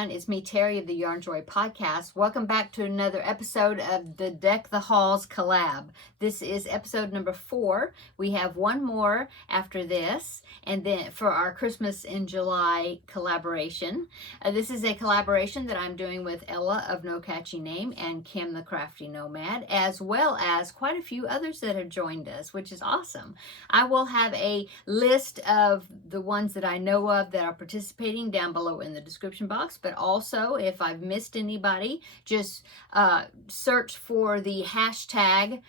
everyone. It's me, Terry of the Yarn Joy Podcast. Welcome back to another episode of the Deck the Halls collab. This is episode number 4. We have one more after this, and then for our Christmas in July collaboration. This is a collaboration that I'm doing with Ella of No Catchy Name and Kim the Crafty Nomad, as well as quite a few others that have joined us, which is awesome. I will have a list of the ones that I know of that are participating down below in the description box, but also if I've missed anybody, just search for the hashtag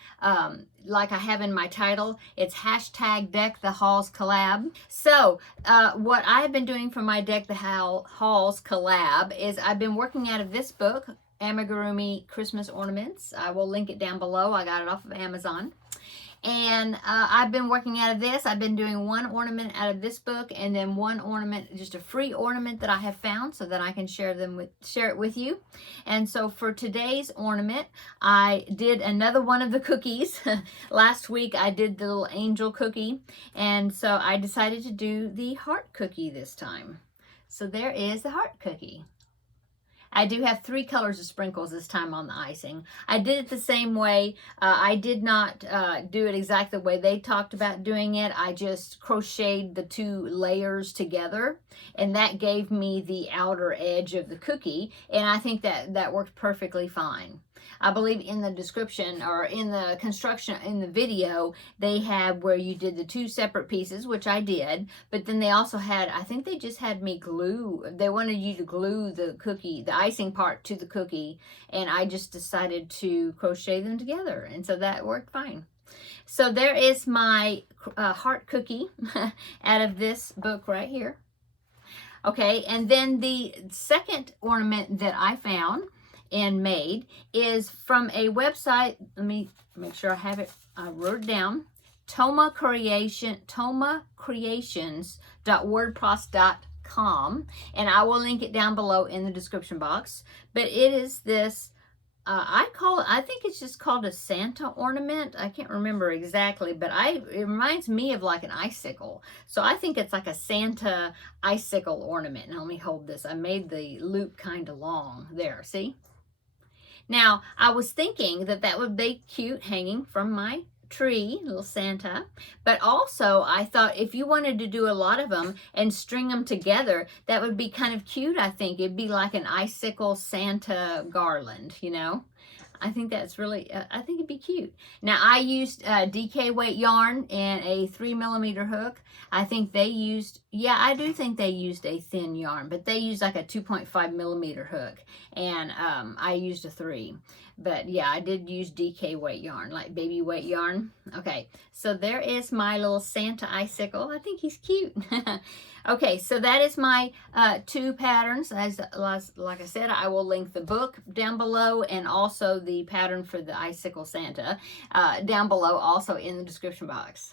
like I have in my title. It's hashtag Deck the Halls collab. So what I have been doing for my Deck the Halls collab is I've been working out of this book, Amigurumi Christmas Ornaments. I will link it down below. I got it off of Amazon. And I've been working out of this. I've been doing one ornament out of this book, and then one ornament, just a free ornament that I have found, so that I can share it with you. And so for today's ornament, I did another one of the cookies. Last week I did the little angel cookie, and so I decided to do the heart cookie this time. So there is the heart cookie. I do have 3 colors of sprinkles this time on the icing. I did it the same way. I did not do it exactly the way they talked about doing it. I just crocheted the 2 layers together, and that gave me the outer edge of the cookie, and I think that worked perfectly fine. I believe in the description or in the construction in the video, they had where you did the 2 separate pieces, which I did, but then they also had, I think they just had me glue, they wanted you to glue the cookie, the icing part to the cookie, and I just decided to crochet them together, and so that worked fine. So there is my heart cookie out of this book right here. Okay, and then the second ornament that I found and made is from a website. Let me make sure I have it. I wrote it down. tomacreations.wordpress.com, and I will link it down below in the description box. But it is this. I think it's just called a Santa ornament. I can't remember exactly, but it reminds me of like an icicle. So I think it's like a Santa icicle ornament. Now let me hold this. I made the loop kind of long there. See? Now, I was thinking that would be cute hanging from my tree, little Santa, but also I thought if you wanted to do a lot of them and string them together, that would be kind of cute. I think it'd be like an icicle Santa garland, you know. I think that's really, I think it'd be cute. Now, I used DK weight yarn and a 3mm hook. I think they used, yeah, I do think they used a thin yarn, but they used like a 2.5mm hook, and I used a 3. But yeah, I did use DK weight yarn, like baby weight yarn. Okay, so there is my little Santa icicle. I think he's cute. Okay, so that is my 2 patterns. Like I said, I will link the book down below, and also the pattern for the icicle Santa down below, also in the description box.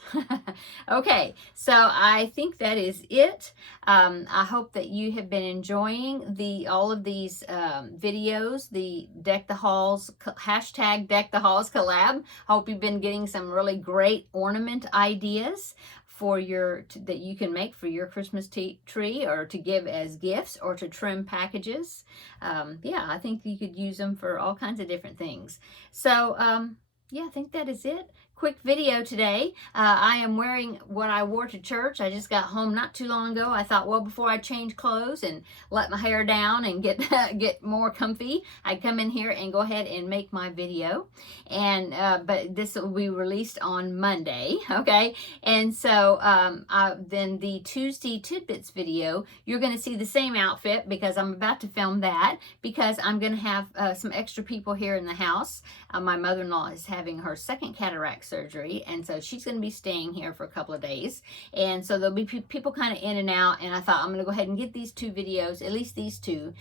Okay, so I think that is it. I hope that you have been enjoying all of these videos, the Deck the Halls, hashtag Deck the Halls collab. Hope you've been getting some really great ornament ideas for that you can make for your Christmas tree, or to give as gifts, or to trim packages. Yeah, I think you could use them for all kinds of different things. So yeah, I think that is it. Quick video today. I am wearing what I wore to church. I just got home not too long ago. I thought, well, before I change clothes and let my hair down and get more comfy, I'd come in here and go ahead and make my video. And but this will be released on Monday, okay? And so then the Tuesday Tidbits video, you're going to see the same outfit, because I'm about to film that, because I'm going to have some extra people here in the house. My mother-in-law is having her 2nd cataract surgery, and so she's going to be staying here for a couple of days, and so there'll be people kind of in and out, and I thought I'm going to go ahead and get these 2 videos, at least these 2,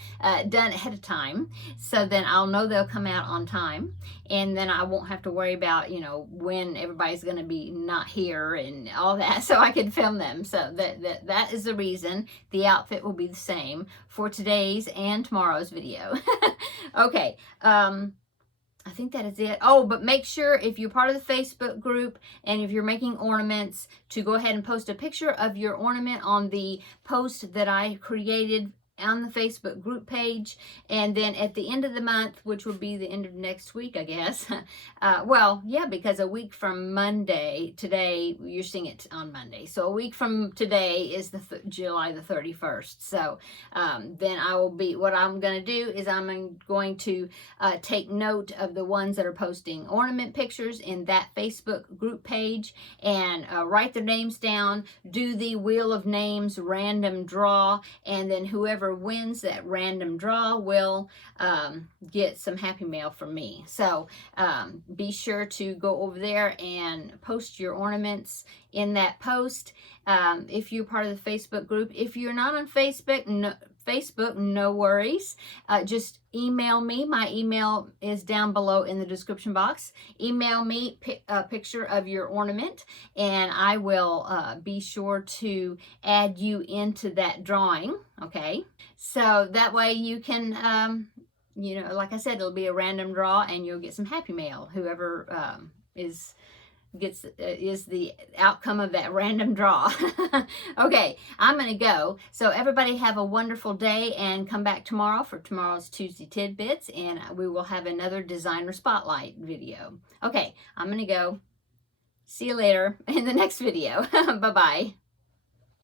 done ahead of time, so then I'll know they'll come out on time, and then I won't have to worry about, you know, when everybody's going to be not here and all that, so I can film them. So that is the reason the outfit will be the same for today's and tomorrow's video. Okay, I think that is it. Oh, but make sure, if you're part of the Facebook group and if you're making ornaments, to go ahead and post a picture of your ornament on the post that I created on the Facebook group page. And then at the end of the month, which will be the end of next week, I guess. Well, yeah, because a week from Monday, today, you're seeing it on Monday. So a week from today is the July the 31st. So then I will be, what I'm going to do is I'm going to take note of the ones that are posting ornament pictures in that Facebook group page and write their names down, do the Wheel of Names random draw, and then whoever wins that random draw will get some happy mail from me. So be sure to go over there and post your ornaments in that post. If you're part of the Facebook group, if you're not on Facebook, no worries. Just email me. My email is down below in the description box. Email me a picture of your ornament, and I will be sure to add you into that drawing. Okay, so that way you can, you know, like I said, it'll be a random draw, and you'll get some happy mail. Whoever is the outcome of that random draw. Okay, I'm gonna go. So everybody have a wonderful day, and come back tomorrow for tomorrow's Tuesday Tidbits, and we will have another designer spotlight video. Okay, I'm gonna go. See you later in the next video. Bye bye.